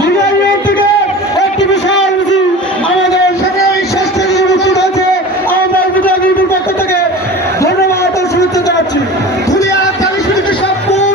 ডিজাইনের থেকে একটি বিশাল মিছিল আমাদের সংগ্রামী শ্রেষ্ঠ উপস্থিত হয়েছে। আমরা মুজাহিদুর পক্ষ থেকে ধন্যবাদ ও শুভেচ্ছা জানাচ্ছি। ধুলিয়া কালীশুরীকে সবপুর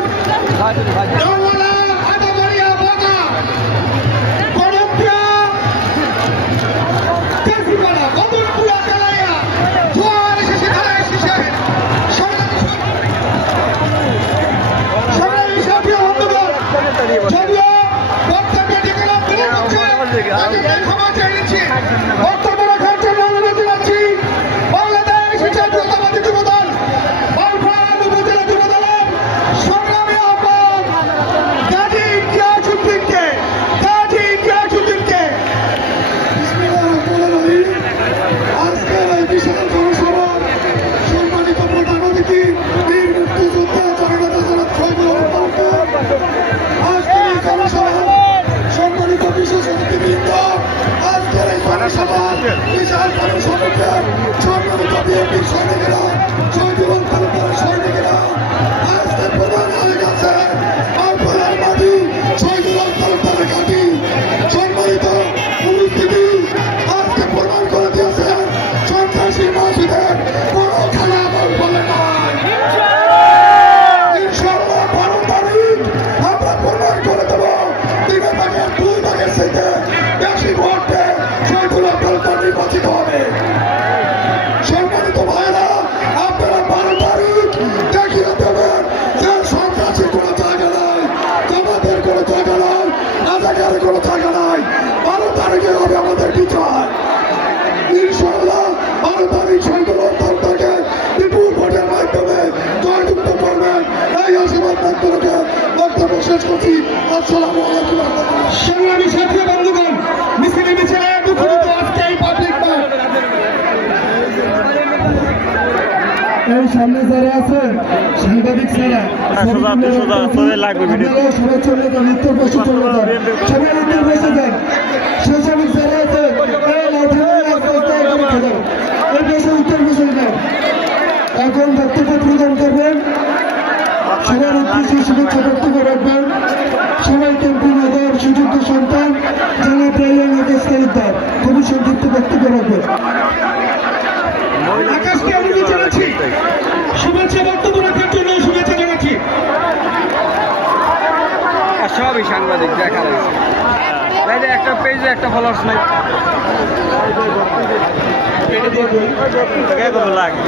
বক্তব্য রাখার জন্য অনুরোধ জানাচ্ছি বাংলাদেশ জাতীয়তাবাদী যুবদল বালফান উপজেলা যুবদল সংগ্রামী আহ্বায়ক গাজী গিয়াসউদ্দিনকে আজকের এই বিশাল জনসভা সম্মানিত প্রধান অতিথি বীর মুক্তিযোদ্ধা জননেতা জনাব শহীদুল আলমকে আজকের এই জনসভা সম্মানিত বিশেষ অতিথিবৃন্দ আজকের এই জনসভা বিশাল জনসভাকে সম্মানিত বিএনপির সৈনিকেরা শহীদুল তালুকদারের সৈনিকেরা আজকে প্রধান হয়ে গেছে আলফালার মাটি শহীদুল তালুকদারের ঘাঁটি সম্মানিত উপস্থিতি আজকে প্রমাণ করে দিয়েছে সন্ত্রাসী মাসিদের কোনো খেলা বলে নয়। ইনশাআল্লাহ 12 তারিখ আমরা প্রমাণ করে দেব 3 ভাগের 2 ভাগের থেকে বেশি ভোটে শহীদুল তালুকদার নির্বাচিত হবে। সম্মানিত ভাইরা আপনারা 12 তারিখ দেখিয়ে দেবেন যে সন্ত্রাসীর কোনো জায়গা নাই, জামাতের কোনো জায়গা নাই, রাজাকারের কোনো জায়গা নাই। 12 তারিখে হবে আমাদের বিচার। ইনশাআল্লাহ 12 তারিখ শহীদুল তালুকদারকে বিপুল ভোটের মাধ্যমে জয়যুক্ত করবেন এই আশীর্বাদ ব্যক্ত রেখে বক্তব্য শেষ করছি। আসসালামু আলাইকুম। সংগ্রামী সাথী বন্ধুগণ, মিছিলে দুঃখিত আজকে এই পাবলিক এই সামনে যারা আছে সাংবাদিক যারা সবাই চলে যান, উত্তর পাশে চলে যান, সবাই উত্তর পাশে যান। স্বেচ্ছাসেবক যারা আছে এই পাশে উত্তর পাশে যান। এখন বক্তব্য প্রদান করবেন, সবার উদ্দেশ্যে শুভেচ্ছা বক্তব্য রাখবেন। সবাই কেন্দ্র নগর সুযোগ্য সন্তান যারা প্রায় তালুকদার খুবই সংক্ষিপ্ত বক্তব্য রাখবেন। আকাশকে অনুরোধ জানাচ্ছি শুভেচ্ছা বক্তব্য রাখার জন্য শুভেচ্ছা জানাচ্ছি। সবই সাংবাদিক দেখা যাচ্ছে একটা পেজে একটা ফলোয়ার্স নাই লাগে।